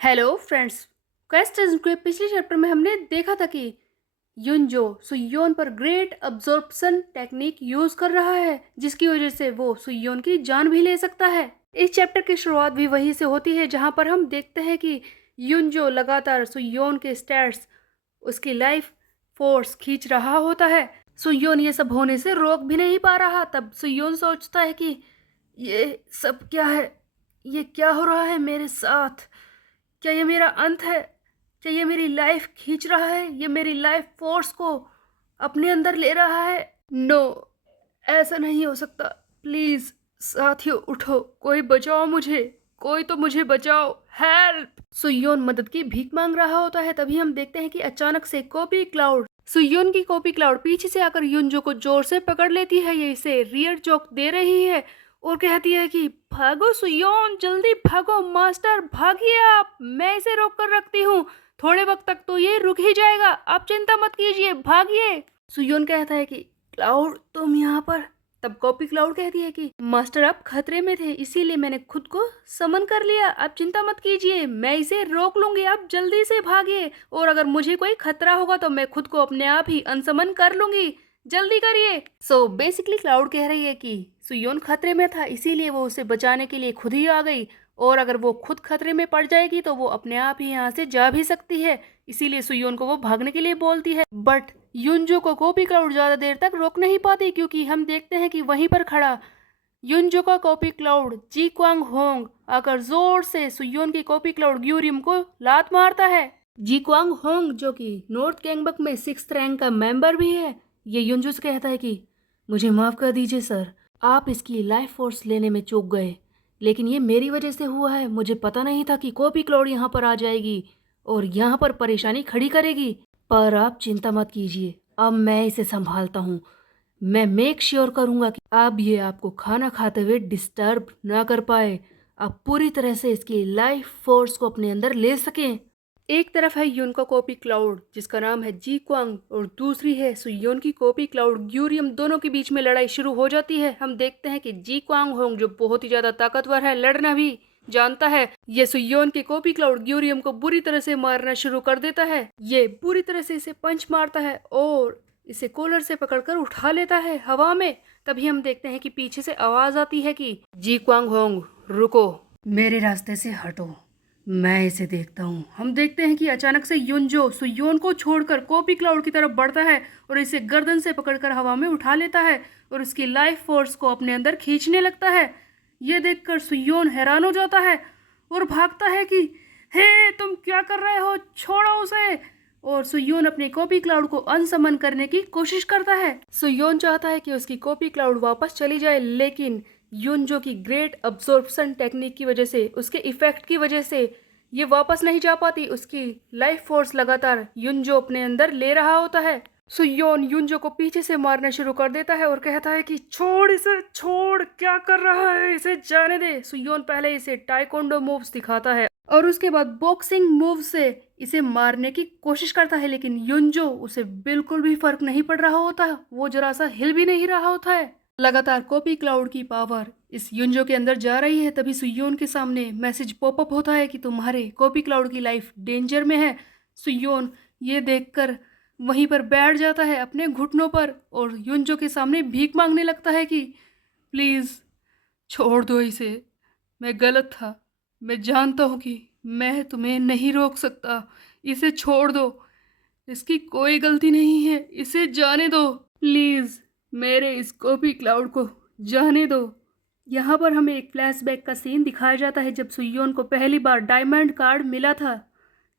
Hello friends. Quest के पिछले chapter में हमने देखा था कि युनजो सुयोन पर ग्रेट अब्जॉर्प्शन टेक्निक यूज कर रहा है, जिसकी वजह से वो सुयोन की जान भी ले सकता है। इस चैप्टर की शुरुआत भी वहीं से होती है, जहां पर हम देखते हैं कि युनजो लगातार सुयोन के स्टैट्स, उसकी लाइफ फोर्स खींच रहा होता है। सुयोन ये सब होने से रोक भी नहीं पा रहा। तब सुयोन सोचता है कि ये सब क्या है, ये क्या हो रहा है मेरे साथ? क्या ये मेरा अंत है? क्या ये मेरी लाइफ खींच रहा है? ये मेरी लाइफ फोर्स को अपने अंदर ले रहा है? नो, ऐसा नहीं हो सकता। प्लीज साथियों, उठो, कोई बचाओ मुझे, कोई तो मुझे बचाओ, हेल्प। सुयोन मदद की भीख मांग रहा होता है। तभी हम देखते हैं कि अचानक से कॉपी क्लाउड, सुयोन की कॉपी क्लाउड पीछे से आकर युनजो को जोर से पकड़ लेती है। ये इसे रियर चोक दे रही है और कहती है कि भागो सुयोन, जल्दी भागो मास्टर, भागिए आप, मैं इसे रोक कर रखती हूँ। थोड़े वक्त तक तो ये रुक ही जाएगा, आप चिंता मत कीजिए, भागिए। सुयोन कहता है कि क्लाउड तुम यहाँ पर? तब कॉपी क्लाउड कहती है कि मास्टर आप खतरे में थे, इसीलिए मैंने खुद को समन कर लिया, आप चिंता मत कीजिए, मैं इसे रोक लूंगी, आप जल्दी से भागिए, और अगर मुझे कोई खतरा होगा तो मैं खुद को अपने आप ही अनसमन कर लूंगी, जल्दी करिए। सो बेसिकली क्लाउड कह रही है कि सुयोन खतरे में था, इसीलिए वो उसे बचाने के लिए खुद ही आ गई, और अगर वो खुद खतरे में पड़ जाएगी तो वो अपने आप ही यहाँ से जा भी सकती है, इसीलिए सुयोन को वो भागने के लिए बोलती है। बट युनजो को कॉपी क्लाउड ज्यादा देर तक रोक नहीं पाती, क्योंकि हम देखते हैं कि वहीं पर खड़ा युनजो का कॉपी क्लाउड जी क्वांग होंग आकर जोर से सुयोन की कॉपी क्लाउड ग्यूरियम को लात मारता है। जी क्वांग होंग, जो कि नॉर्थ गैंगबक में 6th रैंक का मेंबर भी है, ये युनजो से कहता है कि मुझे माफ कर दीजिए सर, आप इसकी लाइफ फोर्स लेने में चूक गए, लेकिन ये मेरी वजह से हुआ है। मुझे पता नहीं था कि कॉपी क्लाउड यहाँ पर आ जाएगी और यहाँ पर परेशानी खड़ी करेगी, पर आप चिंता मत कीजिए, अब मैं इसे संभालता हूँ। मैं मेक श्योर करूँगा कि अब ये आपको खाना खाते हुए डिस्टर्ब ना कर पाए, आप पूरी तरह से इसकी लाइफ फोर्स को अपने अंदर ले सकें। एक तरफ है यून का कॉपी क्लाउड जिसका नाम है जी क्वांग, और दूसरी है सुयोन की कॉपी क्लाउड ग्यूरियम। दोनों के बीच में लड़ाई शुरू हो जाती है। हम देखते हैं कि जी क्वांग होंग, जो बहुत ही ज्यादा ताकतवर है, लड़ना भी जानता है, ये सुयोन के कॉपी क्लाउड ग्यूरियम को बुरी तरह से मारना शुरू कर देता है। ये बुरी तरह से इसे पंच मारता है और इसे कॉलर से पकड़कर उठा लेता है हवा में। तभी हम देखते हैं कि पीछे से आवाज आती है कि जी क्वांग होंग रुको, मेरे रास्ते से हटो, मैं इसे देखता हूँ। हम देखते हैं कि अचानक से युनजो सुयोन को छोड़कर कॉपी क्लाउड की तरफ बढ़ता है और इसे गर्दन से पकड़कर हवा में उठा लेता है और उसकी लाइफ फोर्स को अपने अंदर खींचने लगता है। ये देखकर सुयोन हैरान हो जाता है और भागता है कि हे तुम क्या कर रहे हो, छोड़ो उसे। और सुयोन अपने कॉपी क्लाउड को अनसमन करने की कोशिश करता है। सुयोन चाहता है कि उसकी कॉपी क्लाउड वापस चली जाए, लेकिन युनजो की ग्रेट अब्जॉर्प्शन टेक्निक की वजह से, उसके इफेक्ट की वजह से ये वापस नहीं जा पाती। उसकी लाइफ फोर्स लगातार युनजो अपने अंदर ले रहा होता है। सुयोन युनजो को पीछे से मारना शुरू कर देता है और कहता है कि छोड़ इसे, छोड़, क्या कर रहा है, इसे जाने दे। सुयोन पहले इसे टाइकोंडो मूव्स दिखाता है और उसके बाद बॉक्सिंग मूव से इसे मारने की कोशिश करता है, लेकिन युनजो उसे बिल्कुल भी फर्क नहीं पड़ रहा होता, वो जरा सा हिल भी नहीं रहा होता है। लगातार कॉपी क्लाउड की पावर इस युनजो के अंदर जा रही है। तभी सुयोन के सामने मैसेज पॉपअप होता है कि तुम्हारे कॉपी क्लाउड की लाइफ डेंजर में है। सुयोन ये देखकर वहीं पर बैठ जाता है अपने घुटनों पर और युनजो के सामने भीख मांगने लगता है कि प्लीज़ छोड़ दो इसे, मैं गलत था, मैं जानता हूँ कि मैं तुम्हें नहीं रोक सकता, इसे छोड़ दो, इसकी कोई गलती नहीं है, इसे जाने दो, प्लीज़ मेरे इस कॉपी क्लाउड को जाने दो। यहाँ पर हमें एक फ्लैशबैक का सीन दिखाया जाता है जब सुयोन को पहली बार डायमंड कार्ड मिला था,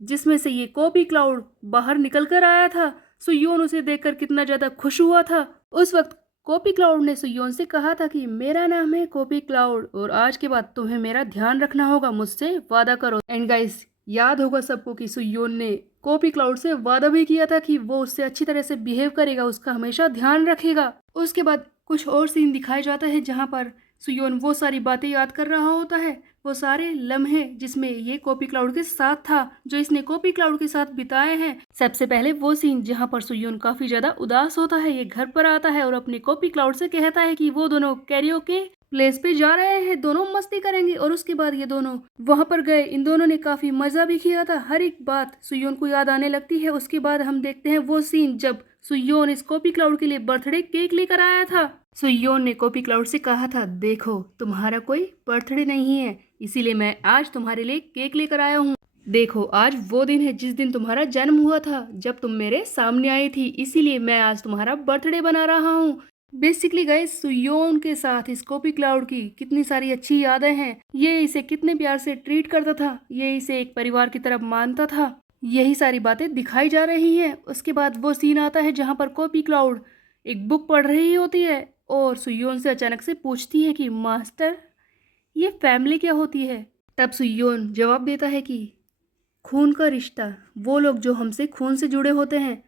जिसमें से ये कॉपी क्लाउड बाहर निकल कर आया था। सुयोन उसे देखकर कितना ज्यादा खुश हुआ था। उस वक्त कॉपी क्लाउड ने सुयोन से कहा था कि मेरा नाम है कॉपी क्लाउड और आज के बाद तुम्हें मेरा ध्यान रखना होगा, मुझसे वादा करो। एंड गाइस, याद होगा सबको कि सुयोन ने कॉपी क्लाउड से वादा भी किया था कि वो उससे अच्छी तरह से बिहेव करेगा, उसका हमेशा ध्यान रखेगा। उसके बाद कुछ और सीन दिखाया जाता है जहाँ पर सुयोन वो सारी बातें याद कर रहा होता है, वो सारे लम्हे जिसमें ये कॉपी क्लाउड के साथ था, जो इसने कॉपी क्लाउड के साथ बिताए हैं। सबसे पहले वो सीन जहाँ पर सुयोन काफी ज्यादा उदास होता है, ये घर पर आता है और अपने कॉपी क्लाउड से कहता है कि वो दोनों कैरियोके प्लेस पे जा रहे हैं, दोनों मस्ती करेंगे। और उसके बाद ये दोनों वहां पर गए। इन दोनों ने काफी मजा भी किया था। हर एक बात सुयोन को याद आने लगती है। उसके बाद हम देखते हैं वो सीन जब सुयोन इस कॉपी क्लाउड के लिए बर्थडे केक लेकर आया था। सुयोन ने कॉपी क्लाउड से कहा था, देखो तुम्हारा कोई बर्थडे नहीं है, इसीलिए मैं आज तुम्हारे लिए केक लेकर आया हूँ। देखो आज वो दिन है जिस दिन तुम्हारा जन्म हुआ था, जब तुम मेरे सामने आई थी, इसीलिए मैं आज तुम्हारा बर्थडे बना रहा हूँ। बेसिकली गाइस, सुयोन के साथ इस कॉपी क्लाउड की कितनी सारी अच्छी यादें हैं। ये इसे कितने प्यार से ट्रीट करता था, ये इसे एक परिवार की तरफ मानता था। यही सारी बातें दिखाई जा रही हैं। उसके बाद वो सीन आता है जहाँ पर कॉपी क्लाउड एक बुक पढ़ रही होती है और सुयोन से अचानक से पूछती है कि मास्टर, ये फैमिली क्या होती है? तब सुयोन जवाब देता है कि खून का रिश्ता, वो लोग जो हमसे खून से जुड़े होते हैं,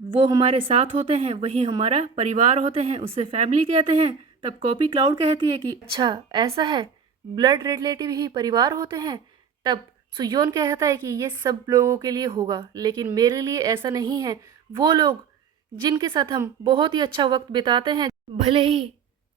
वो हमारे साथ होते हैं, वही हमारा परिवार होते हैं, उसे फैमिली कहते हैं। तब कॉपी क्लाउड कहती है कि अच्छा ऐसा है, ब्लड रिलेटिव ही परिवार होते हैं। तब सुयोन कहता है कि ये सब लोगों के लिए होगा, लेकिन मेरे लिए ऐसा नहीं है। वो लोग जिनके साथ हम बहुत ही अच्छा वक्त बिताते हैं, भले ही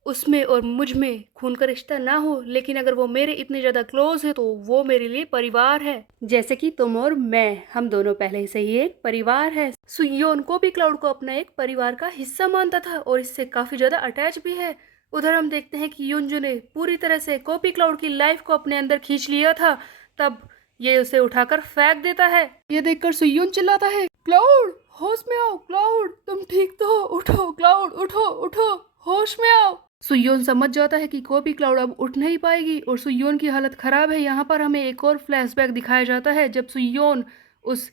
उसमें और मुझ में खून का रिश्ता ना हो, लेकिन अगर वो मेरे इतने ज़्यादा क्लोज है तो वो मेरे लिए परिवार है। जैसे कि तुम और मैं, हम दोनों पहले से ही एक परिवार है। सुयोन को भी क्लाउड को अपना एक परिवार का हिस्सा मानता था और इससे काफ़ी ज़्यादा अटैच भी है। उधर हम देखते हैं कि युनजो ने पूरी तरह से कॉपी क्लाउड की लाइफ को अपने अंदर खींच लिया था। तब ये उसे उठाकर फेंक देता है। ये देखकर सुयोन चिल्लाता है, क्लाउड होश में आओ, क्लाउड तुम ठीक तो हो, उठो क्लाउड, उठो उठो, होश में आओ। सुयोन समझ जाता है कि कॉपी क्लाउड अब उठ नहीं पाएगी और सुयोन की हालत खराब है। यहाँ पर हमें एक और फ्लैशबैक दिखाया जाता है जब सुयोन उस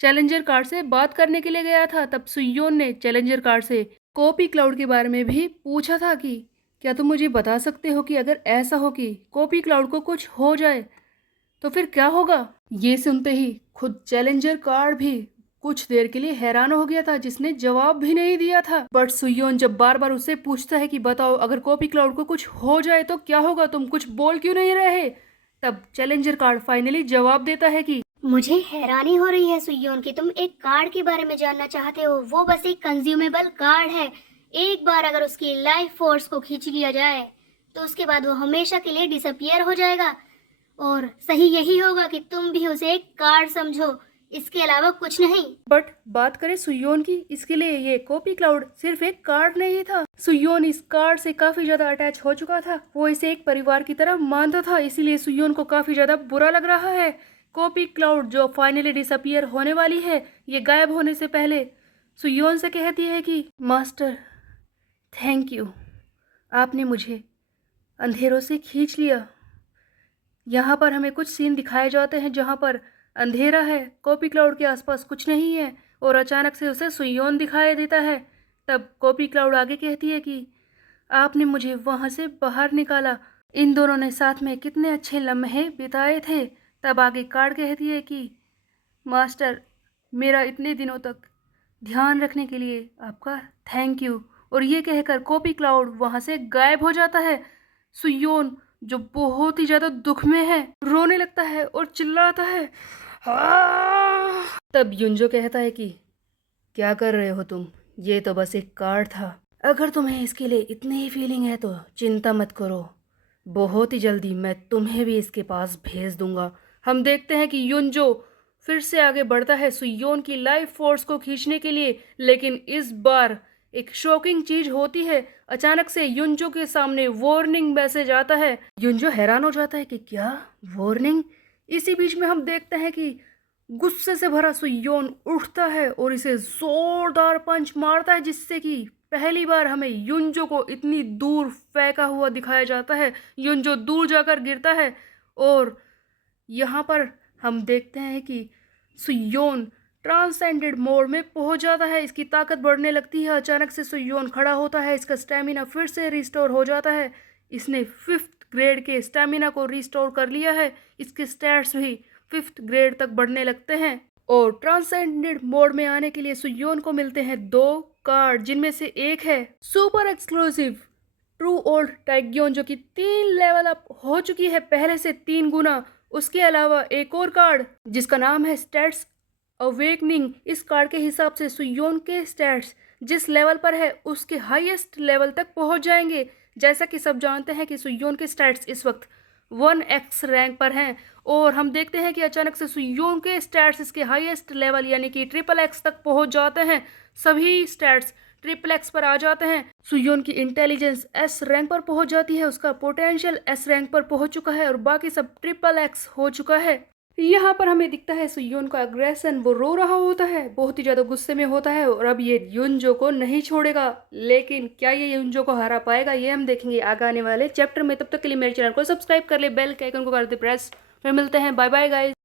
चैलेंजर कार से बात करने के लिए गया था। तब सुयोन ने चैलेंजर कार से कॉपी क्लाउड के बारे में भी पूछा था कि क्या तुम मुझे बता सकते हो कि अगर ऐसा हो कि कॉपी क्लाउड को कुछ हो जाए तो फिर क्या होगा? ये सुनते ही खुद चैलेंजर कार भी कुछ देर के लिए हैरान हो गया था, जिसने जवाब भी नहीं दिया था। बट सुयोन जब बार बार उससे पूछता है कि बताओ अगर कॉपी क्लाउड को कुछ हो जाए तो क्या होगा, तुम कुछ बोल क्यों नहीं रहे? तब चैलेंजर कार्ड फाइनली जवाब देता है कि मुझे हैरानी हो रही है सुयोन कि तुम एक कार्ड के बारे में जानना चाहते हो। वो बस एक कंज्यूमेबल कार्ड है। एक बार अगर उसकी लाइफ फोर्स को खींच लिया जाए तो उसके बाद वो हमेशा के लिए डिसअपियर हो जाएगा। और सही यही होगा कि तुम भी उसे एक कार्ड समझो, इसके अलावा कुछ नहीं। बट बात करें सुयोन की, इसके लिए ये कॉपी क्लाउड सिर्फ एक कार्ड नहीं था। सुयोन इस कार्ड से काफी ज्यादा अटैच हो चुका था। वो इसे एक परिवार की तरह मानता था, इसीलिए सुयोन को काफी ज्यादा बुरा लग रहा है। कॉपी क्लाउड जो फाइनली डिसअपियर होने वाली है, ये गायब होने से पहले सुयोन से कहती है कि मास्टर थैंक यू, आपने मुझे अंधेरों से खींच लिया। यहाँ पर हमें कुछ सीन दिखाए जाते हैं जहाँ पर अंधेरा है, कॉपी क्लाउड के आसपास कुछ नहीं है और अचानक से उसे सुयोन दिखाई देता है। तब कॉपी क्लाउड आगे कहती है कि आपने मुझे वहाँ से बाहर निकाला, इन दोनों ने साथ में कितने अच्छे लम्हे बिताए थे। तब आगे कार्ड कहती है कि मास्टर, मेरा इतने दिनों तक ध्यान रखने के लिए आपका थैंक यू। और ये कहकर कॉपी क्लाउड वहाँ से गायब हो जाता है। सुयोन जो बहुत ही ज़्यादा दुख में है, रोने लगता है और चिल्लाता है, "आह!" तब युंजो कहता है कि क्या कर रहे हो तुम, ये तो बस एक कार्ड था। अगर तुम्हें इसके लिए इतनी ही फीलिंग है तो चिंता मत करो, बहुत ही जल्दी मैं तुम्हें भी इसके पास भेज दूंगा। हम देखते हैं कि युंजो फिर से आगे बढ़ता है सुयोन की लाइफ फोर्स को खींचने के लिए, लेकिन इस बार एक शॉकिंग चीज होती है। अचानक से युंजो के सामने वार्निंग मैसेज आता है। युंजो हैरान हो जाता है कि क्या वार्निंग? इसी बीच में हम देखते हैं कि गुस्से से भरा सुयोन उठता है और इसे जोरदार पंच मारता है, जिससे कि पहली बार हमें युंजो को इतनी दूर फेंका हुआ दिखाया जाता है। युंजो दूर जाकर गिरता है और यहाँ पर हम देखते हैं कि सुयोन ट्रांसेंडेड मोड में पहुंच जाता है, इसकी ताकत बढ़ने लगती है। अचानक से सुयोन खड़ा होता है, इसका स्टेमिना फिर से रिस्टोर हो जाता है। इसने 5th ग्रेड के स्टेमिना को रिस्टोर कर लिया है। इसके स्टैट्स भी 5th ग्रेड तक बढ़ने लगते हैं और ट्रांसेंडेड मोड में आने के लिए सुयोन को मिलते हैं 2 कार्ड, जिनमें से एक है सुपर एक्सक्लूसिव ट्रू ओल्ड टाइग्योन, जो कि 3 लेवल अप हो चुकी है पहले से 3 गुना। उसके अलावा एक और कार्ड जिसका नाम है स्टैट्स अवेकनिंग। इस कार्ड के हिसाब से सुयोन के स्टैट्स जिस लेवल पर है उसके हाईएस्ट लेवल तक पहुंच जाएंगे। जैसा कि सब जानते हैं कि सुयोन के स्टैट्स इस वक्त 1x रैंक पर हैं और हम देखते हैं कि अचानक से सुयोन के स्टैट्स इसके हाईएस्ट लेवल यानी कि XXX तक पहुंच जाते हैं। सभी स्टैट्स XXX पर आ जाते हैं। सुयोन की इंटेलिजेंस S रैंक पर पहुंच जाती है, उसका पोटेंशियल S रैंक पर पहुंच चुका है और बाकी सब XXX हो चुका है। यहाँ पर हमें दिखता है सुयोन का अग्रेशन, वो रो रहा होता है, बहुत ही ज्यादा गुस्से में होता है और अब ये युनजो को नहीं छोड़ेगा। लेकिन क्या ये युनजो को हरा पाएगा, ये हम देखेंगे आगे आने वाले चैप्टर में। तब तक के लिए मेरे चैनल को सब्सक्राइब कर ले, बेल के आइकन को कर दे प्रेस। फिर मिलते हैं, बाय बाय गाइस।